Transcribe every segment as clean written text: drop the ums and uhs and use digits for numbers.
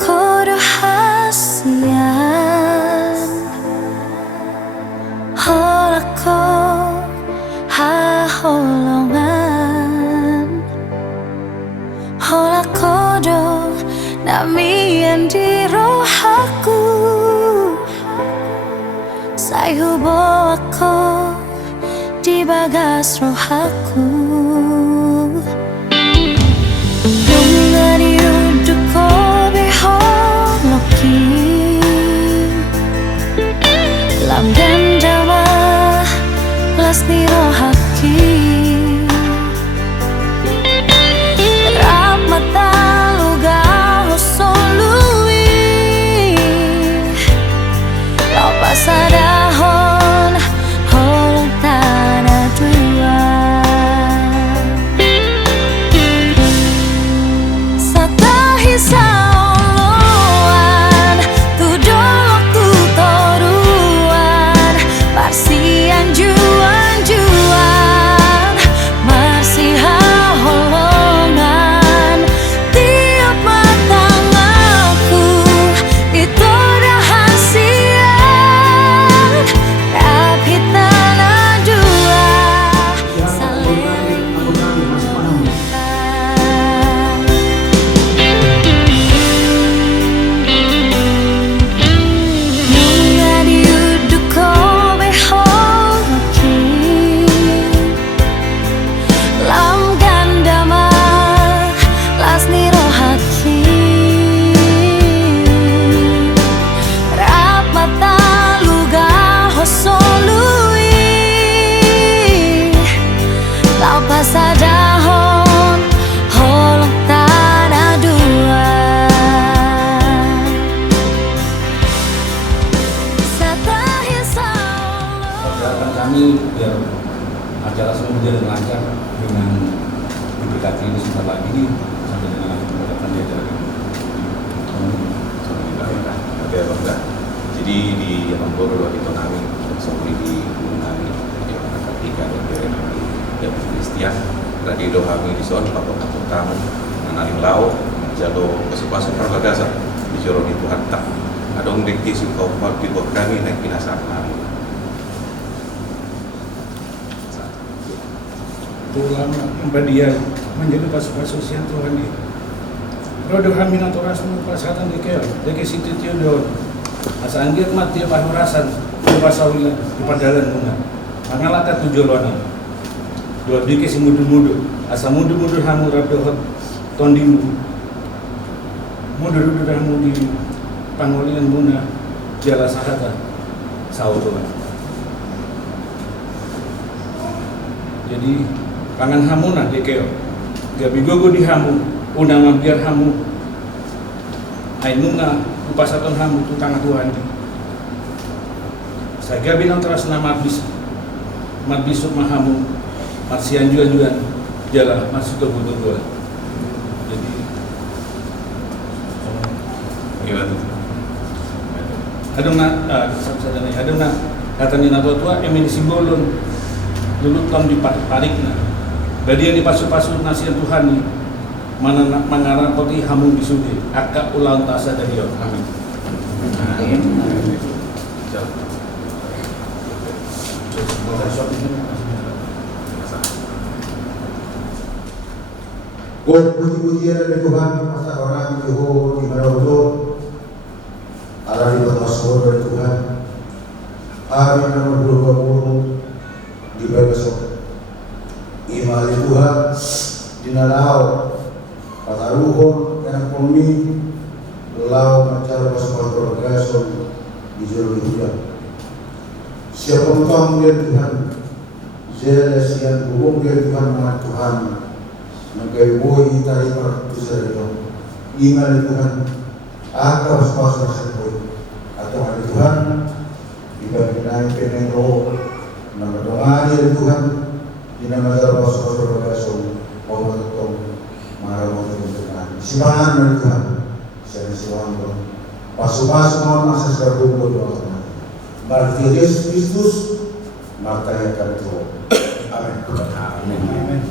korahasian holako haholongan holakodo namian di rohaku sayubo aku di bagas rohaku bunga di udukku beholoki lam gandama lasni rohaki ramata luga hosolui lau pasadahon holong tanah dua satahi saoloan tu dolok tu toruan marsian juan marsiha holongan tiap matang aku itu rahasian tapi tanah dua saling bunga di udukku beholoki lam gandama lasni rohaki rapmata luga hosolui lau pasadahon holong tanah dua satahi Persiapan kami biar acara semua berjalan lancar dengan diberkati ini sebentar lagi sampai dengan nanti pendapatan diajarkan. Oke, Bangga. Jadi di Ambor di Tonami, seperti di Gunung di Katika dan Berenang dan Kristian, tadi dohami di son, Bapak Kampung Tamu, Nanaling Lau, Jalo Kesepasang Perbagasan di Joro di Tuhan Tak. Adong dekti suka upah di buat kami naik pinasaan kami. Tulang sampai dia menjadi pas-pasusian Tuhan ini. Rodo hamina torasmu pasatan di keo, deke situ tiodon. Asa anggit mati pahurasan di pasawila di padalan bunga. Mangalata tujolona. Dua deke si mudu-mudu, asa mudu-mudu hamu rabdohot tondimu. Mudu-mudu hamu di pangolian bunga jala sahata sautuan. Jadi pangan hamu nah dekeo. Gabi gogo di hamu, unang biar hamu. Ainunga upasaton hamu tu tangan Tuhan. Saya gabi nang teras nama mabisuk mahamu, marsian juan jala masuk ke butuh. Jadi Gimana? adong na kata ni tua emin simbolon dulu tam di parik na badian di pasu-pasu nasihat Tuhan ni mana mangarang koti hamu bisude akak ulang tasa dari yo amin. Puji-pujian dari Tuhan masa orang Jeho di Maraudo ala di bermasuk dari Tuhan hari nomor 20 di besok imali Tuhan dinalau pataruhon yang kami lau macara pasukan progreson di jalur hujan siapa mentang dia Tuhan jelas yang hubung dia Tuhan dengan Tuhan nagai boy tari pertusar itu imali Tuhan akal sepasang sepoi atau hari Tuhan dibagi naik penero nama doa dari Tuhan di nama dalam pasal pasal mau tetap marah mau tetap simpanan dari Tuhan saya siwan dong pasu-pasu mau asas terhubung doa Tuhan berarti Yesus Kristus maka yang kami Tuhan amin amin.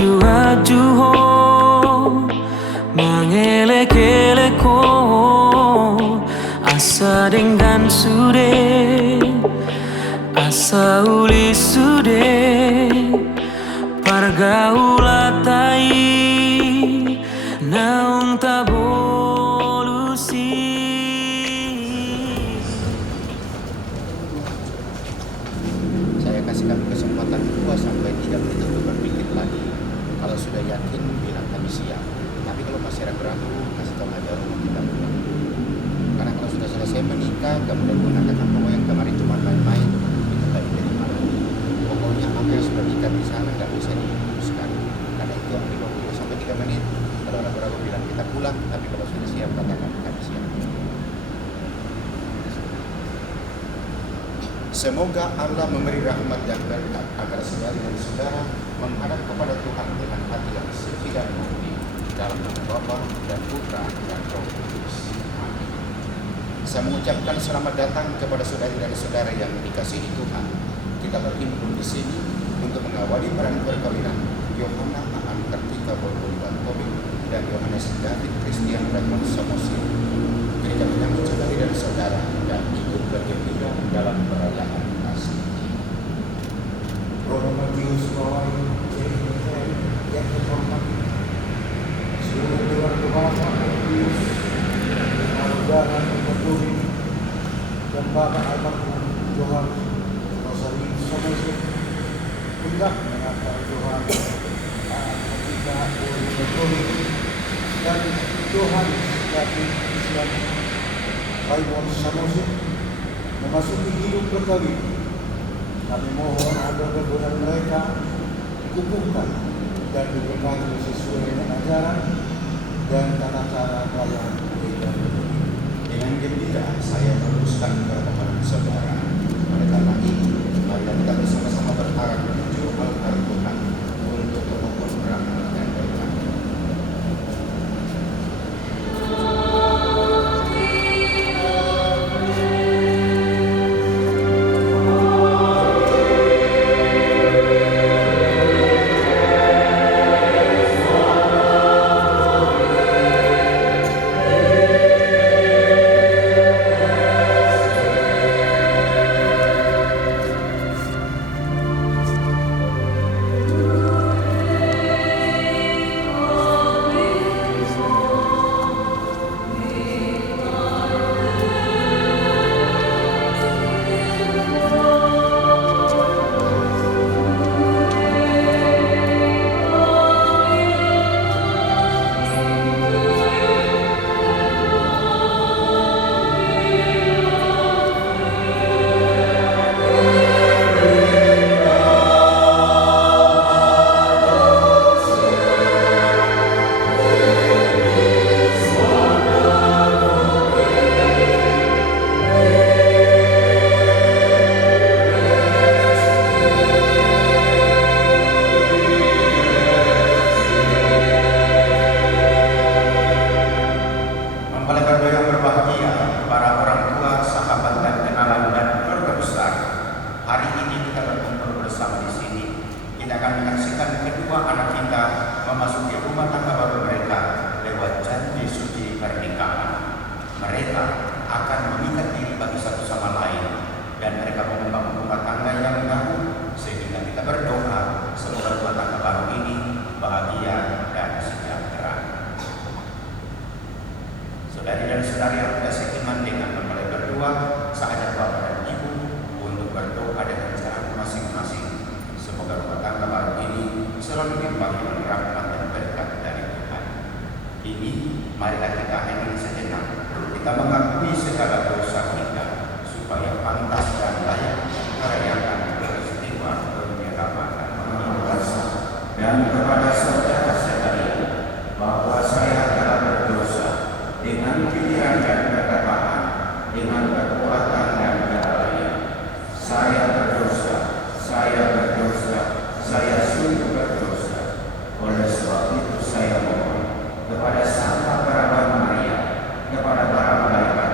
aju-aju ho mengelek-elek ho asa dengan sude asa uli sude pergaulatai naung tabolusi. Saya kasih kami kesempatan 2 sampai 3 menit untuk berpikir lagi. Kalau sudah yakin, bilang kami siap. Tapi kalau masih ragu-ragu, kasih tahu aja rumah kita pulang. Karena kalau sudah selesai menikah, kemudian mengatakan bahwa yang kemarin cuma main-main, itu tak diterima lagi. Pokoknya apa yang sudah nikah di sana nggak bisa dihapuskan. Karena itu yang 20 sampai 3 menit. Kalau ragu-ragu bilang kita pulang, tapi kalau sudah siap katakan kami siap. Semoga Allah memberi rahmat dan berkat agar saudari dan saudara menghadap kepada Tuhan dengan hati yang suci dan murni dalam nama Bapa dan Putra dan Roh Kudus. Amin. Saya mengucapkan selamat datang kepada saudari dan saudara yang dikasihi Tuhan. Kita berhimpun di sini untuk mengawali perayaan perkawinan Yohana Aan Kartika Borgoliwan Tobing dan Yohanes David Christian Raymond Samosil. Gereja menyambut saudari dan saudara dan ikut bergembira dalam perayaan kasih. Roh Matius Bawai yang terhormat, seluruh dewan kehormatan Matius, saudara Berduri dan Bapak almarhum Johan Rosali Somosi, hendak mengantar Johan ketika Berduri dan Johan David Christian Raymond Samosi memasuki hidup berkawin. Kami mohon agar kebenaran mereka dikukuhkan dan diberkati sesuai dengan ajaran dan tata cara pelayanan gereja. Dengan gembira saya meneruskan permohonan saudara. Oleh karena itu, mari kita bersama-sama berharap menuju altar Tuhan untuk memohon rahmat dan berkat. Kepada Santa Barbara Maria, kepada para malaikat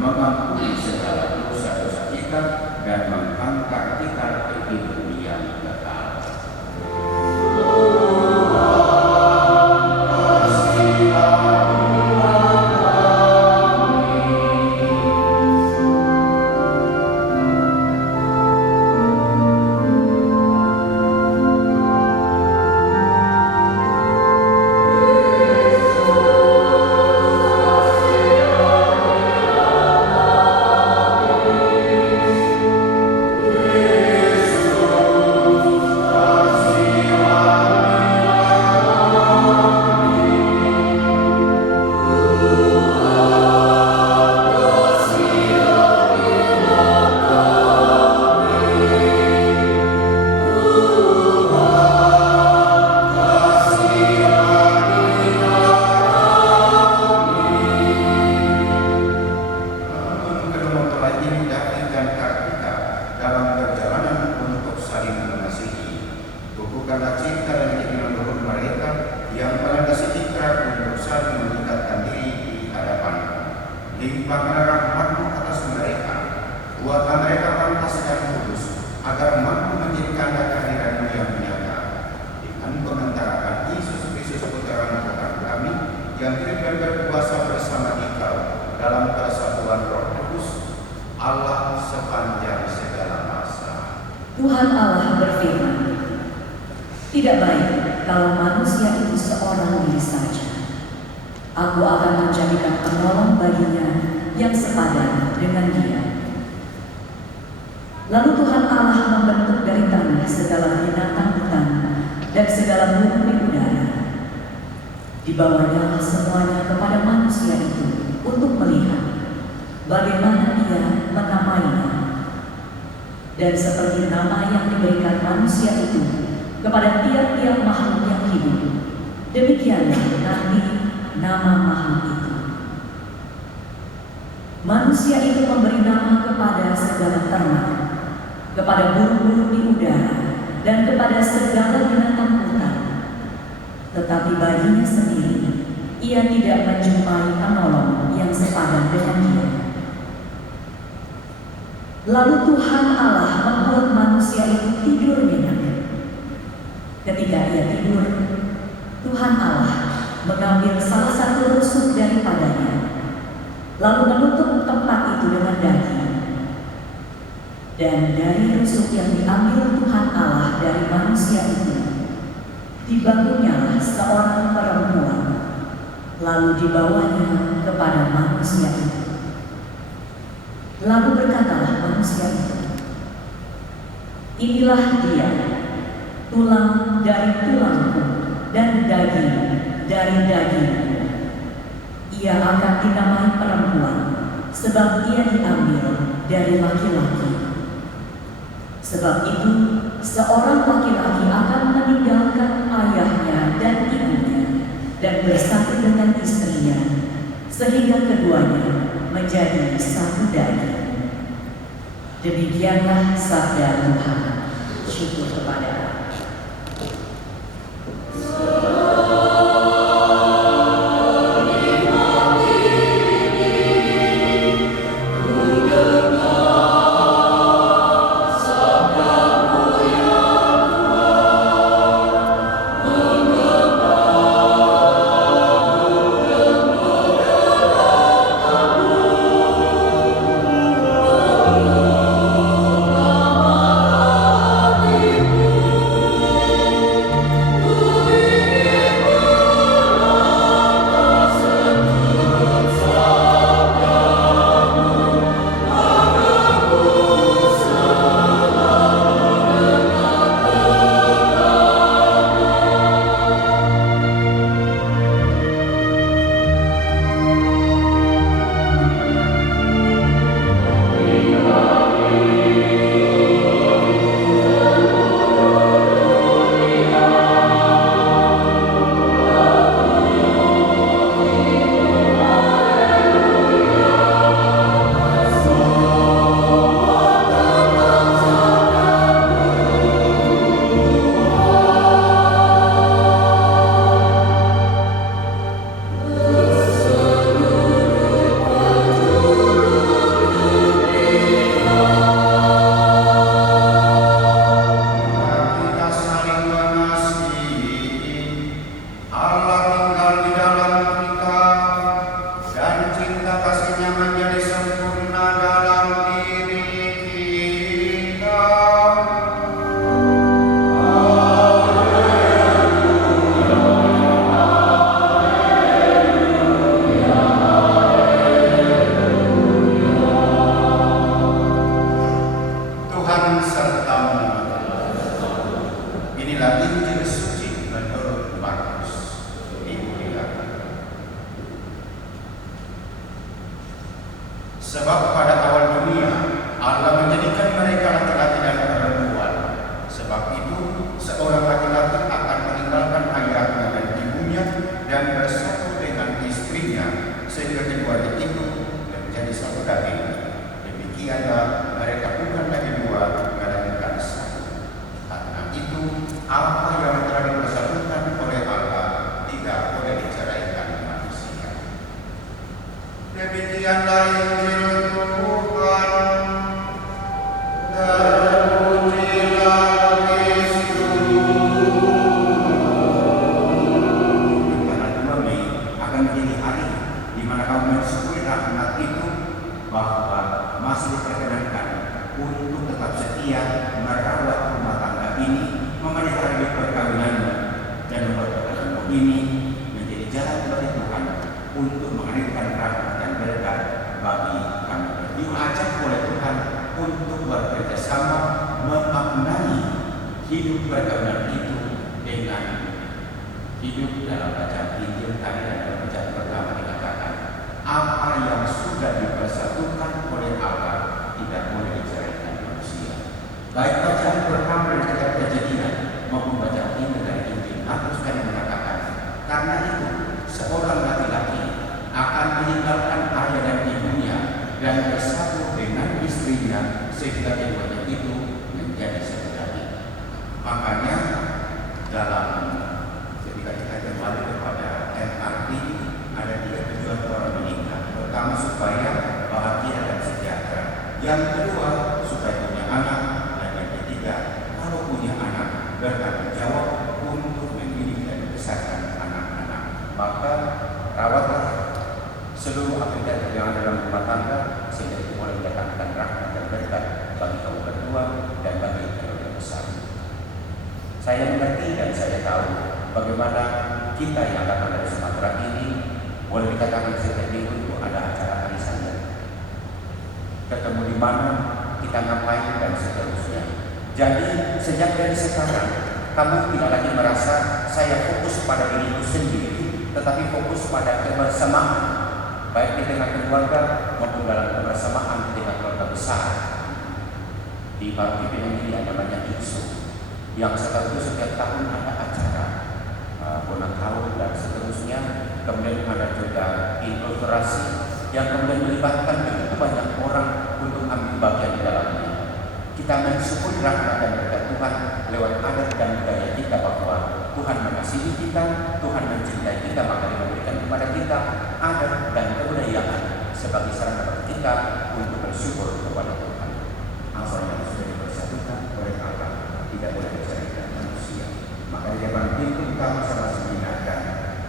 mengampuni segala dosa-dosa kita, dan mengangkat kita ke hidup yang kekal. Bukanlah cinta dan keinginan luhur mereka yang melandasi ikrar untuk saling mendekatkan diri di hadapan-Mu. Limpahkanlah rahmat-Mu atas mereka, buatlah mereka pantas dan kudus, agar mampu menjadi tanda kehadiran-Mu yang nyata. Dengan pengantaraan Yesus Kristus Putra Tuhan kami, yang hidup dan berkuasa bersama Engkau dalam persatuan Roh Kudus, Allah sepanjang segala masa. Tuhan Allah berfirman, tidak baik kalau manusia itu seorang diri saja. Aku akan menjadikan penolong baginya yang sepadan dengan dia. Lalu Tuhan Allah membentuk dari tanah segala binatang hutan dan segala burung di udara. Dibawanya semuanya kepada manusia itu untuk melihat bagaimana ia menamainya. Dan seperti nama yang diberikan manusia itu kepada tiap-tiap makhluk yang hidup, demikianlah nanti nama makhluk itu. Manusia itu memberi nama kepada segala ternak, kepada burung-burung di udara, dan kepada segala binatang hutan. Tetapi baginya sendiri, ia tidak menjumpai penolong yang sepadan dengan dia. Lalu Tuhan Allah membuat manusia itu tidur nyenyak. Ketika ia tidur, Tuhan Allah mengambil salah satu rusuk daripadanya, lalu menutup tempat itu dengan daging. Dan dari rusuk yang diambil Tuhan Allah dari manusia itu, dibangunnyalah seorang perempuan, lalu dibawanya kepada manusia itu. Lalu berkatalah manusia itu, inilah dia, tulang dari tulangku dan daging dari dagingku. Ia akan dinamai perempuan, sebab ia diambil dari laki-laki. Sebab itu, seorang laki-laki akan meninggalkan ayahnya dan ibunya dan bersatu dengan istrinya, sehingga keduanya menjadi satu daging. Demikianlah sabda Tuhan. Syukur kepada Allah. Ku Sebab pada awal dunia Allah menjadikan mereka laki-laki dan perempuan. Sebab itu seorang laki-laki akan meninggalkan ayahnya dan ibunya dan bersatu dengan istrinya sehingga keduanya itu menjadi satu daging. Demikianlah mereka bukan lagi dua, melainkan satu. Karena itu apa yang telah dipersatukan oleh Allah tidak boleh diceraikan manusia. Demikianlah Injil Tuhan. Terpujilah Kristus. Tanggal 2 Mei akan menjadi hari di mana kamu mensyukuri rahmat itu, bahwa masih diperkenankan untuk tetap setia merawat rumah tangga ini, memelihara hidup perkawinanmu, dan membuat ini menjadi jalan bagi Tuhan untuk menghadirkan rahmat dan berkat bagi kami. Diajak oleh Tuhan untuk bekerja sama memaknai hidup perkawinan itu dengan hidup dalam bacaan Injil tadi dan bacaan pertama dikatakan apa yang sudah dipersatukan oleh Allah tidak boleh diceraikan manusia. Baik bacaan pertama dari kitab Kejadian maupun bacaan Injil dari Injil Markus tadi mengatakan, karena itu seorang laki-laki akan meninggalkan ayah dan ibunya dan bersatu dengan istrinya sehingga keduanya itu menjadi satu daging. Makanya dalam ketika kita kembali kepada MRT ada 3 tujuan orang menikah. Pertama supaya bahagia dan sejahtera. Yang kedua supaya punya anak, dan yang ketiga kalau punya anak bertanggung jawab untuk mendidik dan membesarkan anak-anak. Maka rawatlah seluruh aktivitas yang ada dalam rumah tangga sehingga itu boleh mendatangkan rahmat dan berkat bagi kamu berdua dan bagi keluarga besar. Saya mengerti dan saya tahu bagaimana kita yang datang dari Sumatera ini boleh dikatakan setiap minggu itu ada acara arisannya. Ketemu di mana, kita ngapain dan seterusnya. Jadi sejak dari sekarang kamu tidak lagi merasa saya fokus pada diriku sendiri, tetapi fokus pada kebersamaan. Baik di tengah keluarga maupun dalam kebersamaan di tengah keluarga besar. Di Paroki Pinang ini ada namanya IPSU yang sekaligus setiap tahun ada acara ulang tahun dan seterusnya. Kemudian ada juga infiltrasi yang kemudian melibatkan begitu banyak orang untuk ambil bagian di dalamnya. Kita mensyukuri rahmat dan berkat Tuhan lewat adat dan budaya kita bahwa Tuhan mengasihi kita, Tuhan mencintai kita, maka Dia memberikan kepada kita adat dan kebudayaan sebagai sarana kita untuk bersyukur kepada Tuhan. Apa yang sudah dipersatukan oleh Allah tidak boleh diceraikan manusia. Maka di depan pintu utama sama mengingatkan,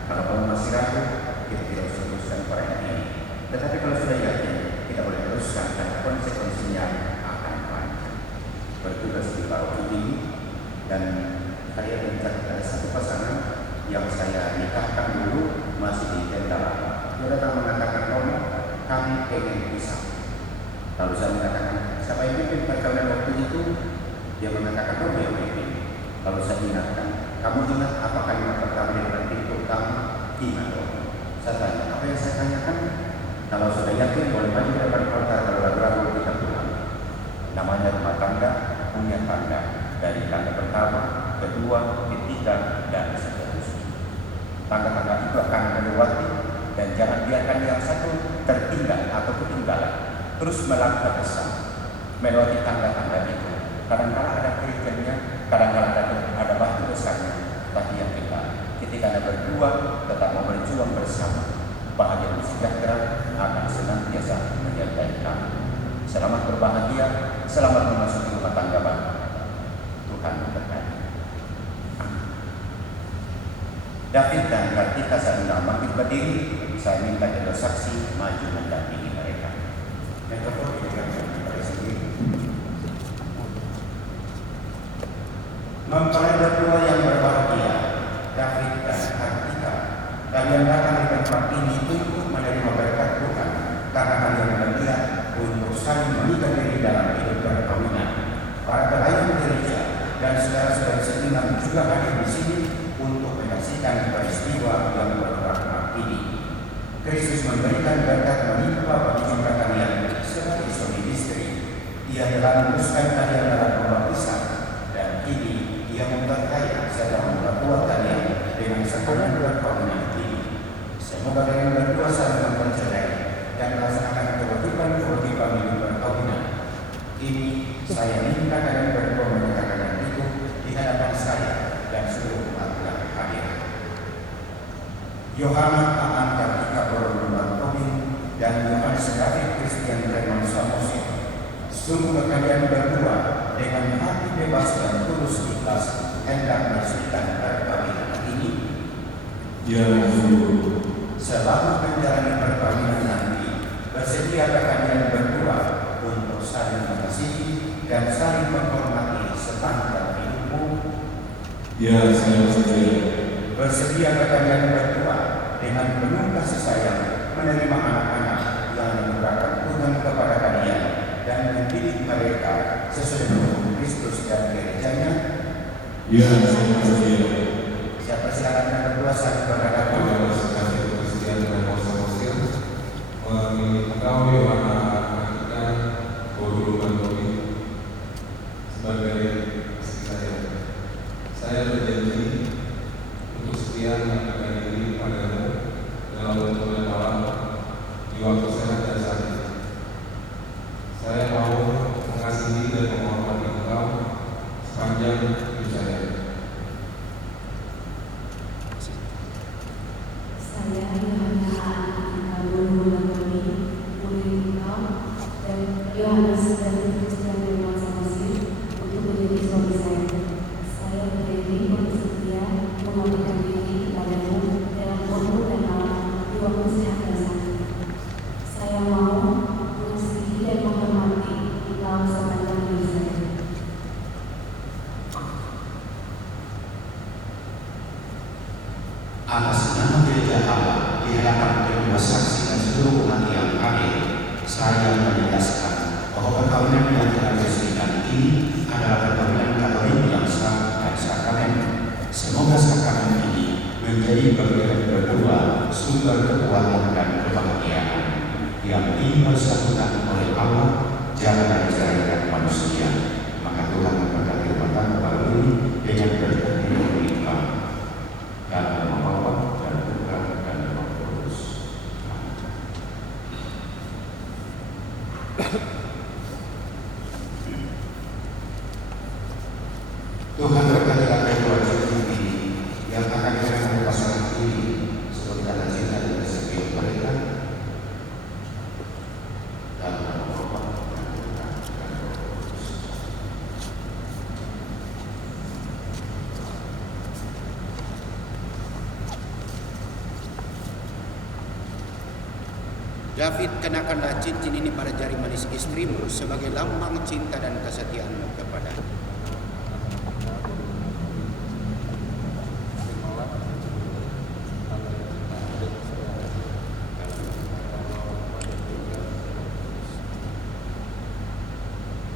kalau kamu masih ragu, kita tidak usah teruskan perayaan ini. Tetapi kalau sudah yakin, kita boleh teruskan karena konsekuensinya akan panjang. Bertugas di paroki ini, dan saya mencatat ada satu pasangan yang saya nikahkan dulu masih di tenda lama. Dia datang mengatakan, Romo, kami pengen pisah. Lalu saya mengatakan, siapa yang pimpin perkawinan waktu itu? Dia mengatakan, Romo yang pimpin. Lalu saya ingatkan, kamu ingat apa kalimat pertama di depan pintu utama? Ingat, Romo. Saya tanya, apa yang saya tanyakan? Kalau sudah yakin boleh maju ke depan altar, kalau ragu-ragu kita pulang. Namanya rumah tangga, punya tangga. Dari tangga pertama, kedua, ketiga, dan seterusnya. Tangga-tangga itu akan melewati dan jangan biarkan yang satu tertinggal atau ketinggalan. Terus melangkah bersama melewati tangga-tangga itu. Kadang-kadang ada kerikilnya, kadang-kadang ada batu besarnya. Tapi yang ketika Anda berdua tetap mau berjuang bersama, bahagia dan sejahtera akan senantiasa menyertai kamu. Selamat berbahagia, selamat memasuki rumah tangga baru. Tuhan memberkati. David dan Kartika saat hendak bangkit berdiri, saya minta kedua saksi maju mendampingi mereka. Mikrofon diberikan kepada sendiri. Mempelai berdua yang berbahagia, David dan Kartika, kalian datang di tempat ini untuk menerima berkat Tuhan karena kalian berniat untuk saling mengikat diri dalam hidup perkawinan. Para pelayan gereja dan saudara-saudara seiman juga hadir di sini untuk menyaksikan peristiwa yang berrahmat ini. Kristus memberikan berkat melimpah bagi jumlah kalian telah meneruskan kalian dalam pembaptisan, dan kini Ia memberkaya serta memperkuat kalian dengan sakaran perkawinan ini. Semoga kalian berdua saling mempercayai dan melaksanakan kewajiban-kewajiban hidup perkawinan. Ini saya minta kalian berdua menyatakan itu di hadapan saya dan seluruh umat yang hadir. Yohanes Aan Kartika Borobong Tobing dan Yohanes David Christian Raymond Samuel, sungguh kalian berdua dengan hati bebas dan tulus ikhlas hendak meresmikan perkawinan ini. Ya, Selama menjalani perkawinan nanti, bersediakah kalian berdua untuk saling mengasihi dan saling menghormati sepanjang hidupmu? ya saya bersedia. Bersediakah kalian berdua dengan penuh kasih sayang menerima anak-anak yang menurunkan Tuhan kepada kalian dan mendidik mereka sesuai dengan hukum Kristus dan gerejanya? Ya, saya bersedia. Siapa silakan yang berdua saling berhadapan. Engkau Yohanes Kartika Borobong Tobing sebagai istri saya. Saya berjanji untuk setia mengabdikan diri padamu dalam bentuk malam di waktu sehat dan sakit. Saya mau mengasihi dan menghormati engkau sepanjang hidup saya. Saya Yohanes Aan Borobong Tobing, murid engkau, dan Yohanes David Christian Raymond Samuel untuk menjadi suami saya. Saya berjanji untuk setia mengabdikan diri padamu dalam penuh dan malam di waktu sehat dan sakit. Saya mau mengasihi dan menghormati engkau sepanjang hidup saya. Atas nama gereja Allah di hadapan kedua saksi dan seluruh umat yang hadir, saya menegaskan bahwa perkawinan yang telah diresmikan ini adalah perkawinan Katolik yang sah dan sakramen. Semoga sakramen ini menjadi bagi berdua sumber kekuatan dan kebahagiaan yang dipersatukan oleh Allah, jangan diceraikan manusia. Maka Tuhan memberkati rumah tangga baru ini dengan berkat hidup limpah dan membawa dan Tuhan dan Roh Kudus. Tuhan berkati kedua cucu ini yang akan diserahkan pasangan ini sebagai tanda cinta dan kesetiaan mereka dan membawa dan Tuhan dan Roh Kudus. David, kenakanlah cincin ini pada jari manis istrimu sebagai lambang cinta dan kesetiaanmu kepadanya.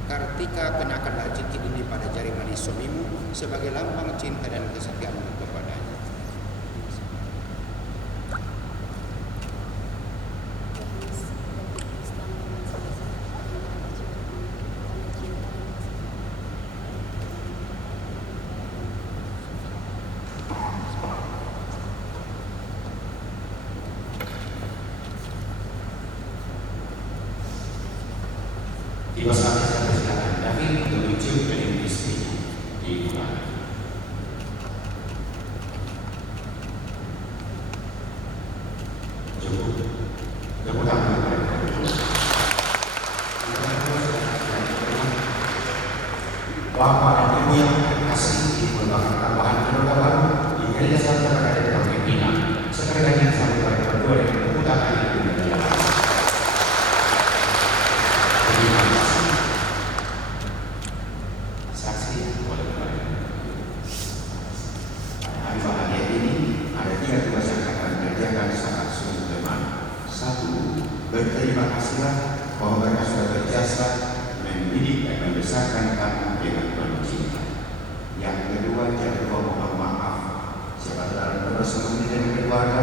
Kartika, kenakanlah cincin ini pada jari manis suamimu sebagai lambang cinta dan kesetiaanmu kepadanya. Tiba saatnya saya persilakan David untuk mencium kening istri di bulan. Cukup. Tepuk tangan kepada Bapak dan Ibu yang terkasih di merupakan tambahan keluarga baru di gereja Santa Maria di Kampung Pinang. Sekali lagi saya berterima berdua dengan tepuk tangan yang dimuliakan. Berterima kasihlah bahwa mereka sudah berjasa mendidik dan membesarkan kamu dengan penuh cinta. Yang kedua, jangan lupa mohon maaf siapa dalam bersama dengan keluarga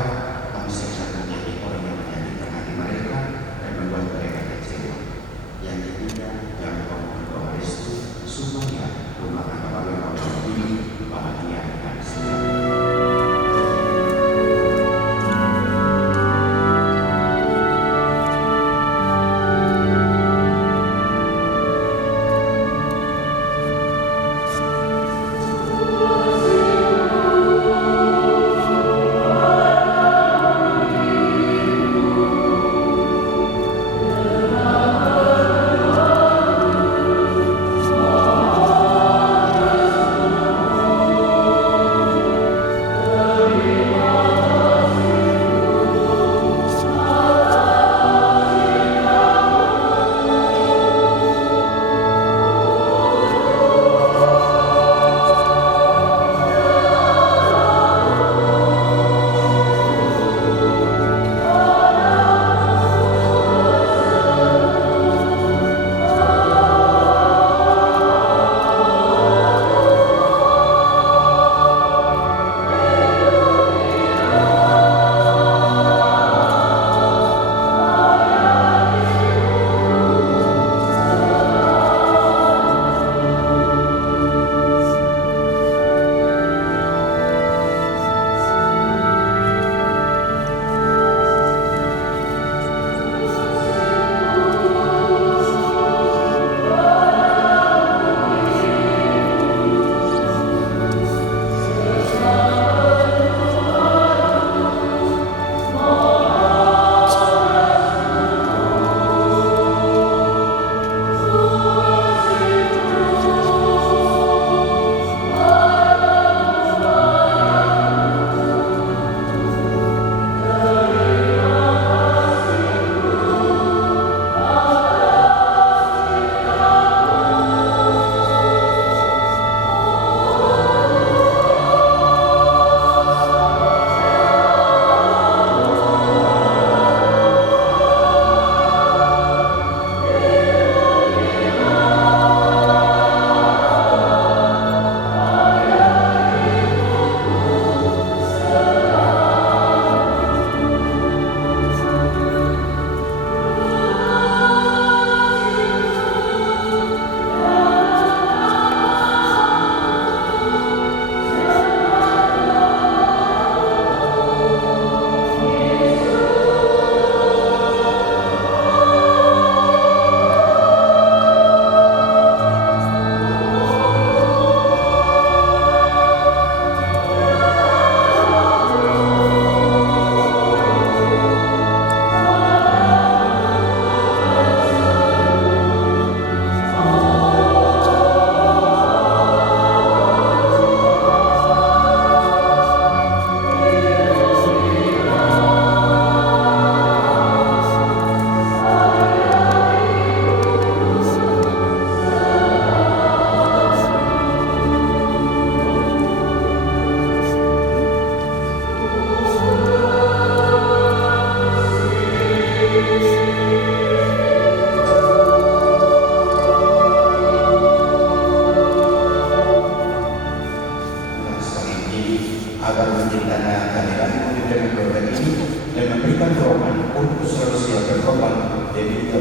kamu bisa menjadi orang yang menyakitkan hati mereka dan membuat mereka kecewa. Yang ketiga, jangan lupa mohon doa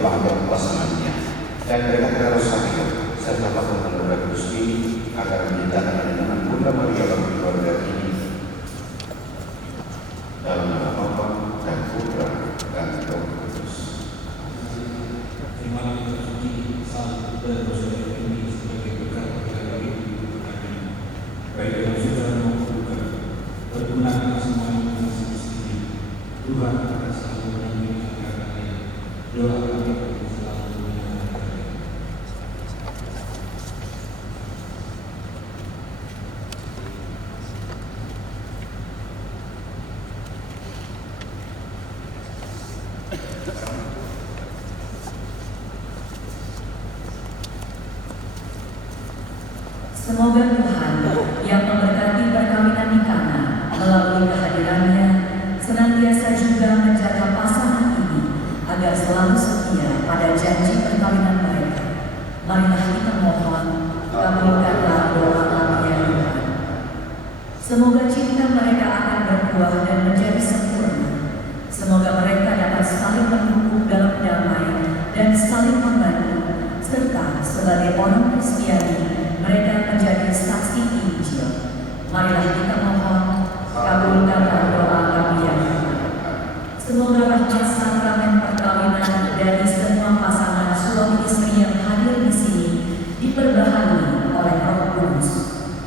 bahagia pasangannya. Dan mereka terus hadir serta melakukan doa kudus ini agar menyatakan dengan Bunda Maria bagi keluarga ini dalam nama Bapa dan Putra dan Roh Kudus. Terima kasih salam dan dosa ini sebagai berkat bagi kami baik dalam sudah maupun bukan. Pergunakan semua yang masih di sini. Tuhan akan selalu menangani kami. Doa kami selalu menangani kami. Semoga Tuhan yang memberkati perkawinan Nikana melalui kehadirannya senantiasa juga menjaga pasangan ini agar selalu setia pada janji perkawinan mereka. Marilah kita mohon, kabulkanlah doa kami ya Tuhan. Semoga cinta mereka akan berbuah dan menjadi sempurna. Semoga mereka dapat saling mendukung dalam damai dan saling membantu, serta sebagai orang Kristiani mereka menjadi saksi Injil. Marilah kita mohon, kabulkanlah doa kami ya Tuhan. Semoga rahmat sakramen perkawinan dari semua pasangan suami istri yang hadir di sini diperbaharui oleh Roh Kudus.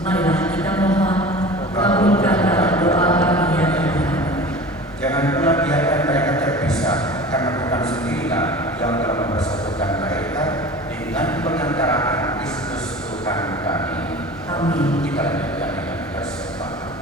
Marilah kita mohon, kabulkanlah doa kami ya Tuhan. Jangan pula biarkan mereka terpisah, karena bukan sendirilah yang telah mempersatukan mereka dengan pengantaraan Kristus Tuhan kami. Amin. Kita lanjutkan dengan persembahan.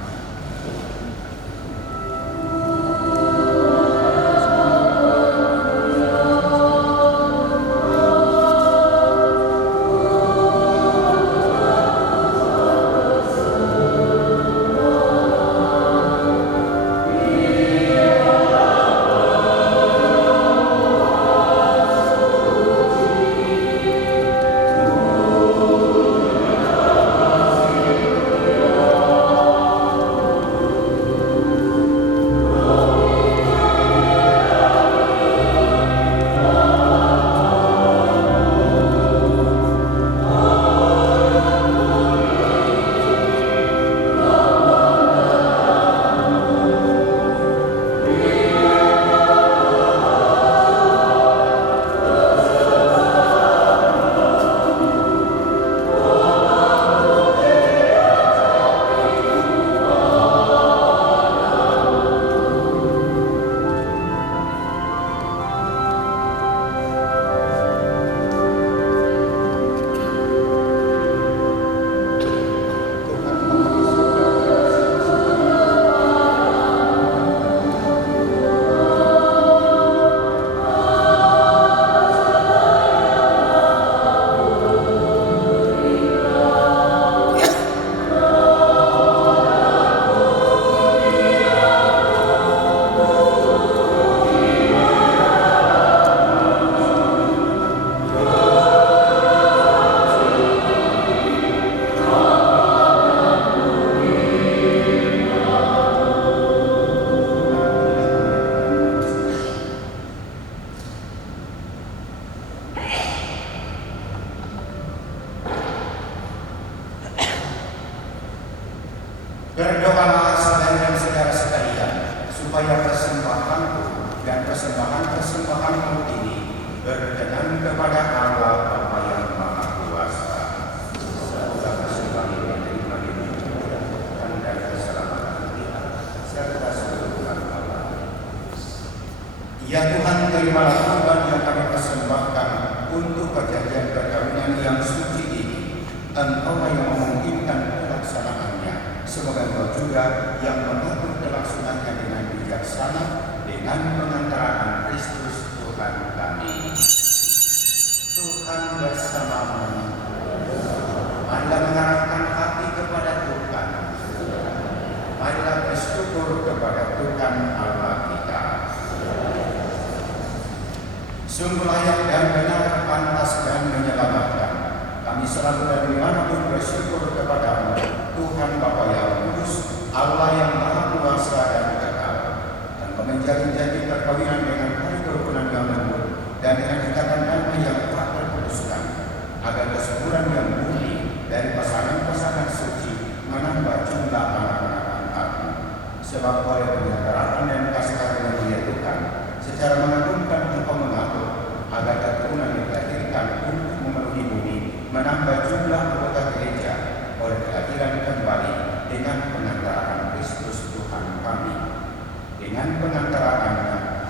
Berdoalah saudara dan saudara sekalian, supaya persembahanku dan persembahan-persembahanmu ini berkenan kepada Allah Bapa yang Maha Kuasa. Semoga persembahan ini diterima dan dari keselamatan kita serta seluruh Allah. Ya Tuhan, terimalah korban yang kami persembahkan untuk perjanjian perkawinan yang suci ini. Engkau yang memungkinkan pelaksanaannya. Semoga Engkau juga yang mengatur kelaksananya dengan bijaksana dengan pengantaraan Kristus Tuhan kami. Tuhan bersamamu. Marilah mengarahkan hati kepada Tuhan. Marilah bersyukur kepada Tuhan Allah kita. Sungguh layak dan benar, pantas dan menyelamatkan. Kami selalu dan dimanapun bersyukur kepada-Mu, Tuhan Bapa yang Kudus, Allah yang Maha Kuasa dan kekal. Dan menjadi janji perkawinan dengan hari kerukunan yang lembut dan dengan ikatan menambah jumlah anggota gereja oleh kehadiran kembali dengan pengantaraan Kristus Tuhan kami. Dengan pengantaraan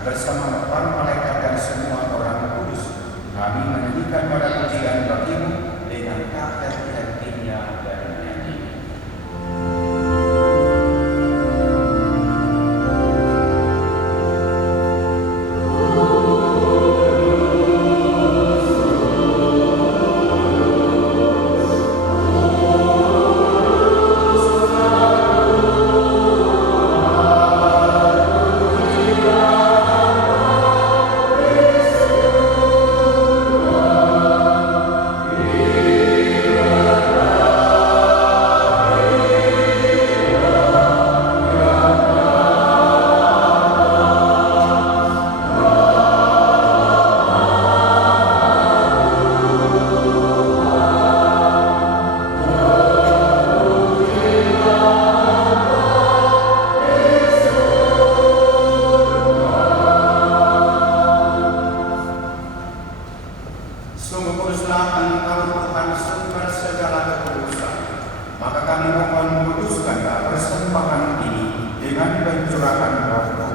bersama para malaikat dan semua orang kudus, kami menyanyikan pada pujian bagimu dengan kata hatinya dan nyanyi. Sungguh kuduslah Engkau Tuhan sumber segala kekudusan. Maka kami mohon kuduskanlah persembahan ini dengan pencurahan Roh-Mu,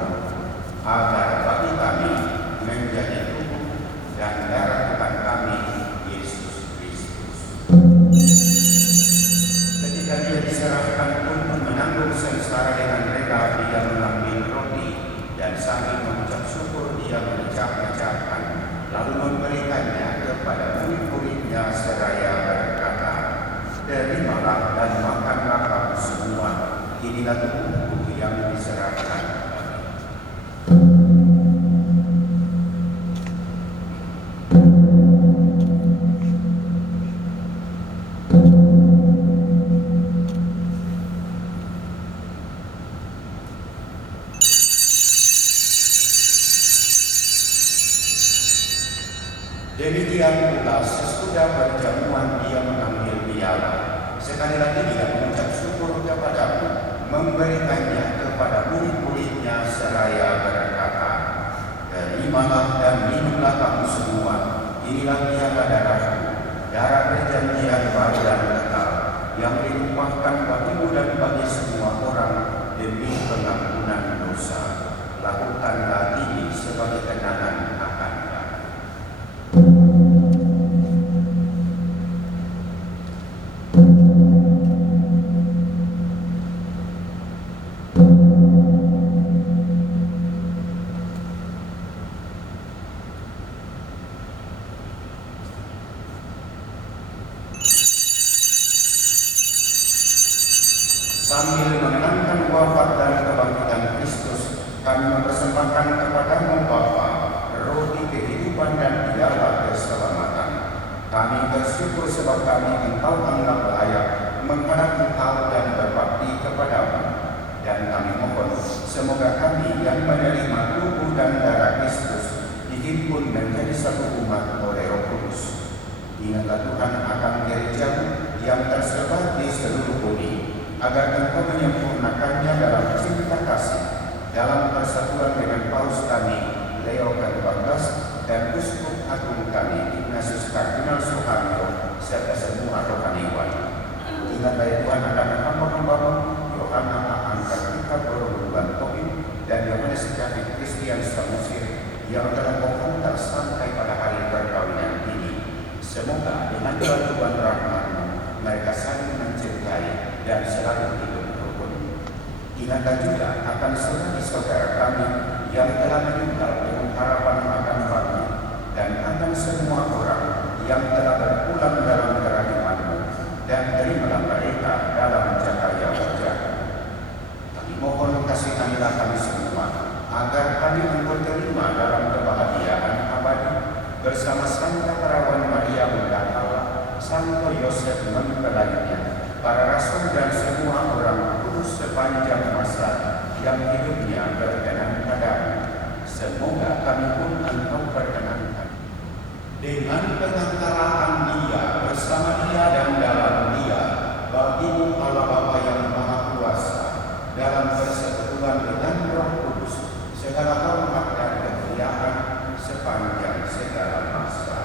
agar bagi kami menjadi tubuh dan darah Tuhan kami Yesus Kristus. Ketika Dia diserahkan untuk menanggung sengsara dengan rela, Dia mengambil roti dan sambil mengucap syukur Dia memecah-mecahkan, lalu memberikannya kepada murid-muridnya seraya berkata, "Terimalah dan makanlah kamu semua, inilah tubuhku yang diserahkan bagi." Demikian pula sesudah perjamuan Dia mengambil piala. Sekali lagi Dia mengucap syukur kepadamu, memberikannya kepada murid-muridnya seraya berkata, "Terimalah dan minumlah kamu semua, inilah piala darahku, darah perjanjian baru dan kekal, yang ditumpahkan bagimu dan bagi semua orang demi pengampunan dosa. Lakukanlah ini sebagai kenangan akan kami." Sambil mengenangkan wafat dan kebangkitan Kristus, kami mempersembahkan kepadamu Bapa roti kehidupan dan piala keselamatan. Kami bersyukur sebab kami Engkau anggap layak menghadap Engkau dan berbakti kepadamu. Dan kami mohon semoga kami yang menerima tubuh dan darah Kristus dihimpun menjadi satu umat oleh Roh Kudus. Ingatlah Tuhan akan gereja-Mu yang tersebar di seluruh bumi, agar Engkau menyempurnakannya dalam cinta kasih, dalam persatuan dengan Paus kami Leo ke-14 dan Uskup Agung kami Ignatius Kardinal Suharyo serta semua rohaniwan. Ingatlah ya Tuhan akan hamba-hamba-Mu Yohana Angkarika Borobuluban Tobin dan Yohanes David Christian Samusir yang telah Kau hantar sampai pada hari perkawinan ini. Semoga dengan bantuan rahmat-Mu mereka saling mencintai dan selalu hidup rukun. Ingatlah juga akan saudara-saudara kami yang telah meninggal dengan harapan akan Bapa, dan akan semua orang yang telah berpulang dalam kerahiman-Mu, dan terimalah mereka dalam cahaya wajah. Kami mohon kasihanilah kami semua, agar kami engkau terima dalam kebahagiaan abadi bersama Santa Perawan Maria Bunda Allah, Santo Yosef mempelainya, para rasul dan semua orang kudus sepanjang masa yang hidupnya berkenan padamu. Semoga kami pun Engkau perkenankan. Dengan pengantaraan Dia, bersama Dia dan dalam Dia, bagimu Allah Bapa yang Maha Kuasa, dalam persekutuan dengan Roh Kudus, segala hormat dan kemuliaan sepanjang segala masa.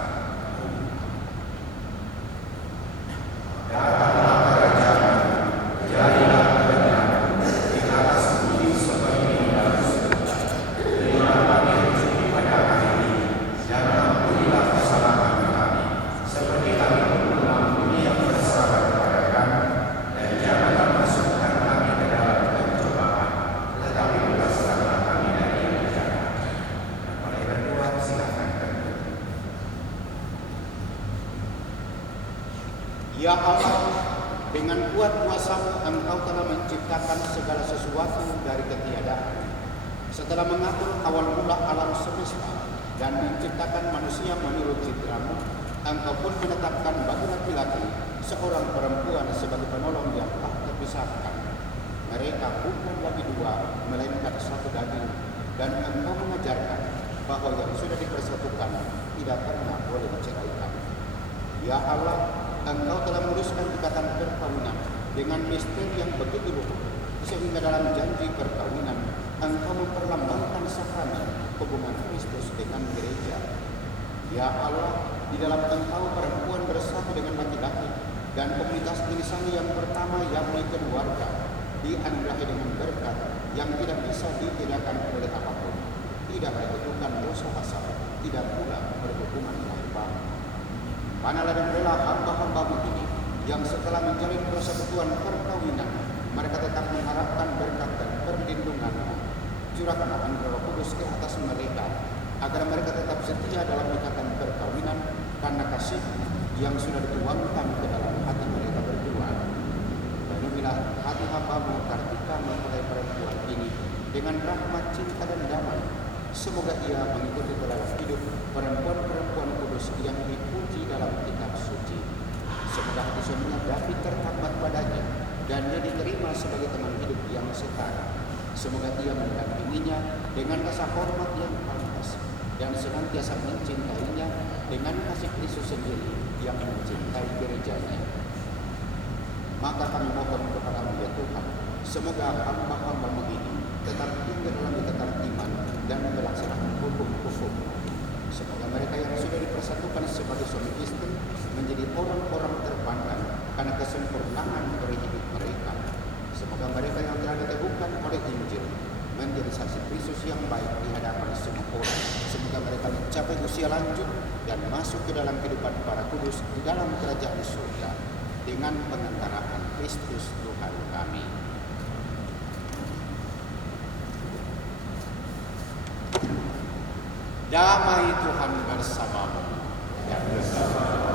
Ya Allah, dengan kuat kuasa-Mu Engkau telah menciptakan segala sesuatu dari ketiadaan. Setelah mengatur awal mula alam semesta dan menciptakan manusia menurut citra-Mu, Engkau pun menetapkan bagi laki-laki seorang perempuan sebagai penolong yang tak terpisahkan. Mereka bukan lagi dua, melainkan satu daging, dan Engkau mengajarkan bahwa yang sudah dipersatukan tidak pernah boleh diceraikan. Ya Allah, Engkau telah meluruskan ikatan perkawinan dengan misteri yang begitu luhur, sehingga dalam janji perkawinan Engkau memperlambangkan sakramen hubungan Kristus dengan gereja. Ya Allah, di dalam Engkau perempuan bersatu dengan laki-laki, dan komunitas insan yang pertama yang keluarga dianugerahi dengan berkat yang tidak bisa ditiadakan oleh apapun, tidak dibutuhkan dosa asal, tidak pula berhubungan lahir batin. Panalah dan rela hamba-hamba-Mu ini yang setelah menjalin persekutuan perkawinan, mereka tetap mengharapkan berkat dan perlindungan-Mu. Curahkanlah anugerah Roh Kudus ke atas mereka, agar mereka tetap setia dalam ikatan perkawinan karena kasih yang sudah dituangkan ke dalam hati mereka berdua. Penuhilah hati hamba-Mu Kartika mempelai perempuan ini dengan rahmat, cinta, dan damai. Semoga ia mengikuti teladan hidup perempuan-perempuan kudus yang dipuji dalam kitab suci. Semoga hati suaminya David terhambat padanya dan dia diterima sebagai teman hidup yang setara. Semoga ia mendampinginya dengan rasa hormat yang pantas dan senantiasa mencintainya dengan kasih Kristus sendiri yang mencintai gerejanya. Maka kami mohon kepada-Mu ya Tuhan, semoga hamba-hamba-Mu ini tetap tinggal dalam ikatan iman dan melaksanakan hukum-hukum. Semoga mereka yang sudah dipersatukan sebagai suami istri menjadi orang-orang terpandang karena kesempurnaan dari hidup mereka. Semoga mereka yang telah diteguhkan oleh Injil menjadi saksi Kristus yang baik di hadapan semua orang. Semoga mereka mencapai usia lanjut dan masuk ke dalam kehidupan para kudus di dalam kerajaan surga dengan pengantaraan Kristus Tuhan kami. Damai Tuhan bersamamu. Dan bersama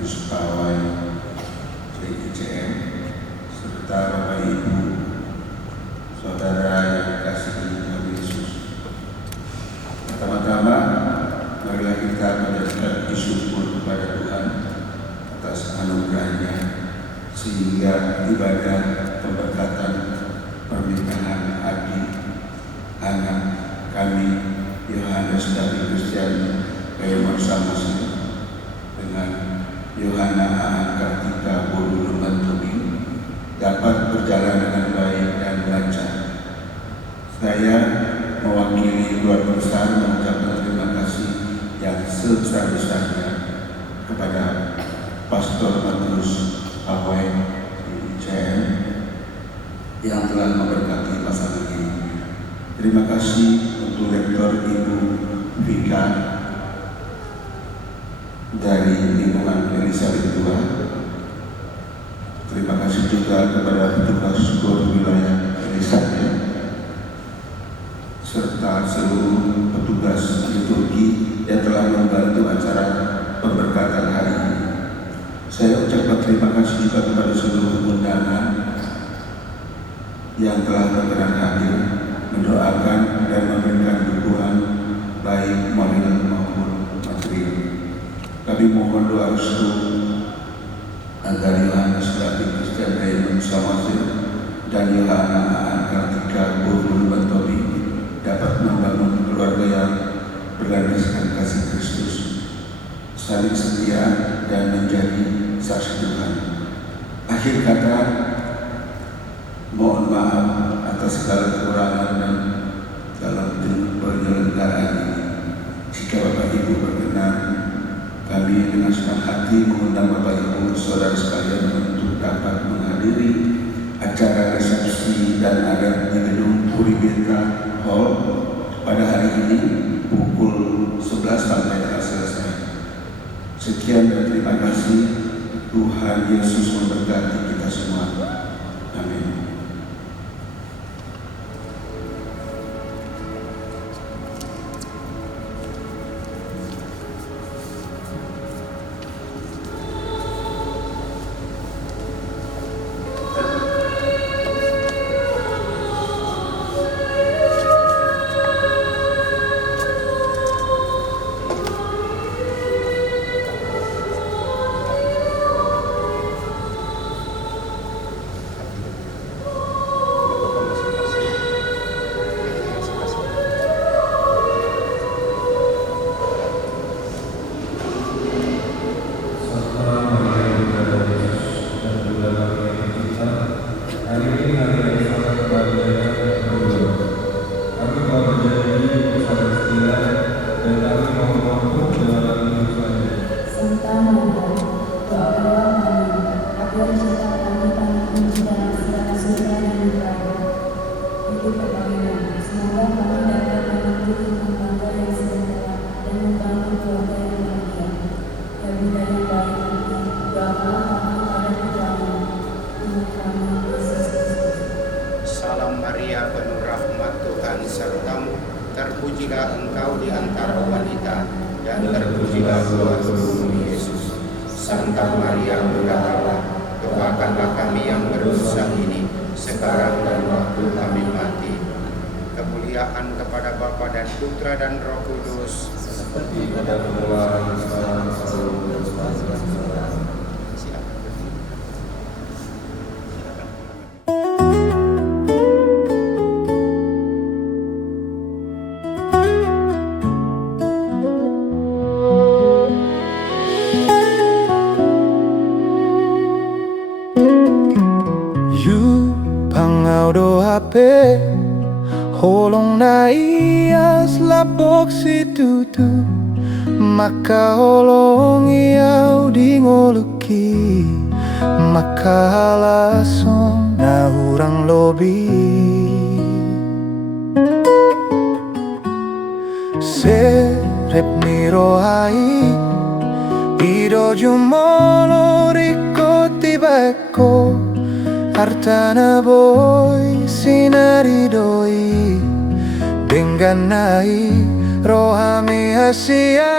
Pawai JICM serta Bapak Ibu, Saudara yang dikasihi Tuhan Yesus. Pertama-tama, marilah kita menjadikan syukur kepada Tuhan atas anugerahnya sehingga ibadah pemberkatan pernikahan anak kami Yohanes dari Christian Raymond Samosir dengan Yohana Aan Kartika Bodo Lumantobi dapat berjalan dengan baik dan lancar. Saya mewakili keluarga besar mengucapkan terima kasih yang sebesar-besarnya kepada Pastor Matius Pawai JICM yang telah memberkati pasangan ini. Terima kasih untuk Rektor Ibu Vika dari lingkungan Elizabeth II. Terima kasih juga kepada petugas KOR wilayah Elizabeth serta seluruh petugas liturgi yang telah membantu acara pemberkatan hari ini. Saya ucapkan terima kasih juga kepada seluruh undangan yang telah berkenan hadir, mendoakan dan memberikan dukungan baik moral maupun material. Kami mohon doa restu agar Yohanes dari Christian Raymond Samosir dan Yohana Aan Kartika Bodo Lumantobi dapat membangun keluarga yang berlandaskan kasih Kristus, saling setia dan menjadi saksi Tuhan. Akhir kata, mohon maaf atas segala kekurangan dan dalam penyelenggaraan ini. Jika Bapak Ibu berkenan, kami dengan senang hati mengundang Bapak Ibu saudara sekalian untuk dapat menghadiri acara resepsi dan adat di gedung Puribeta Hall pada hari ini pukul 11 sampai telah selesai. Sekian dan terima kasih. Tuhan Yesus memberkati kita semua. Amin. Salam Maria, penuh rahmat Tuhan sertamu, terpujilah engkau di antara wanita, dan terpujilah buah tubuhmu Yesus. Santa Maria Bunda Allah, doakanlah kami yang berdosa ini, sekarang dan waktu kami mati. Kemuliaan kepada Bapa dan Putra dan Roh Kudus, seperti pada permulaan, sekarang, selalu, dan selamanya. Doape holong na ias lapok si tutu maka holong iau dingoluki maka halasong na hurang lobi serep ni rohai ido jumolo riko tibako Hartana boy sinaridoi Denganai rohami hasia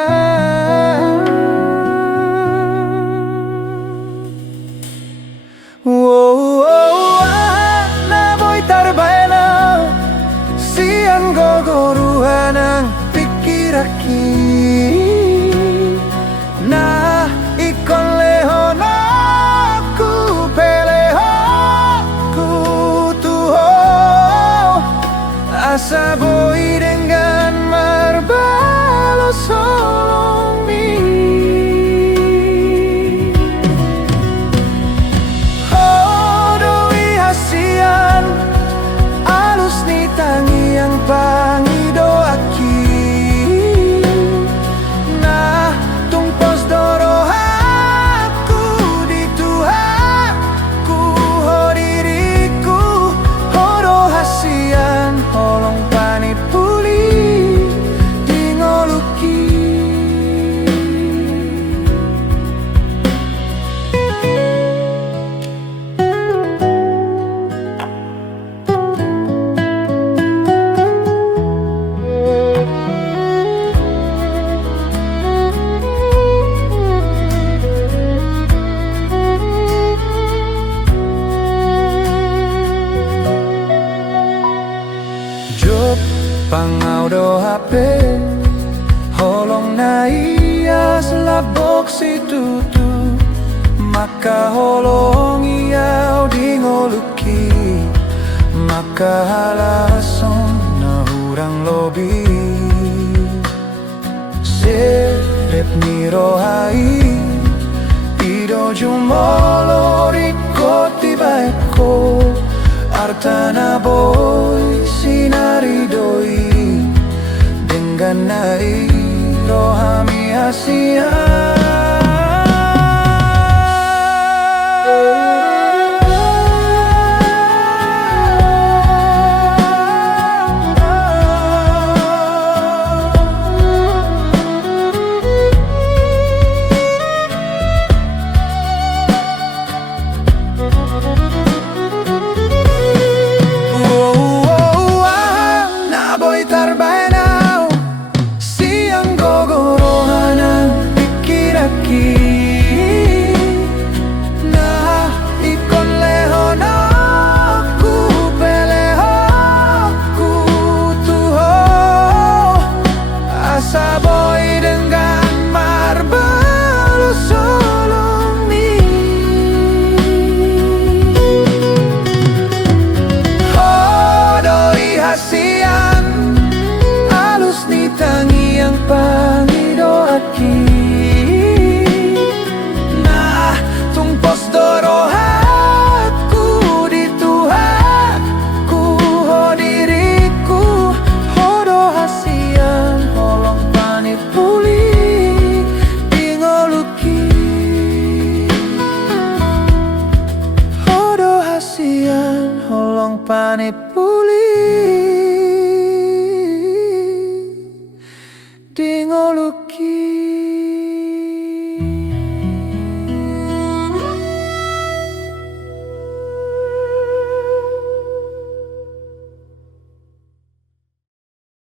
labok si tutu maka holong iau dingoluki maka halason na hurang lobi serep nirohai ido jumolo rikoti baiko artana boy sinari doi dengan nai rohami asia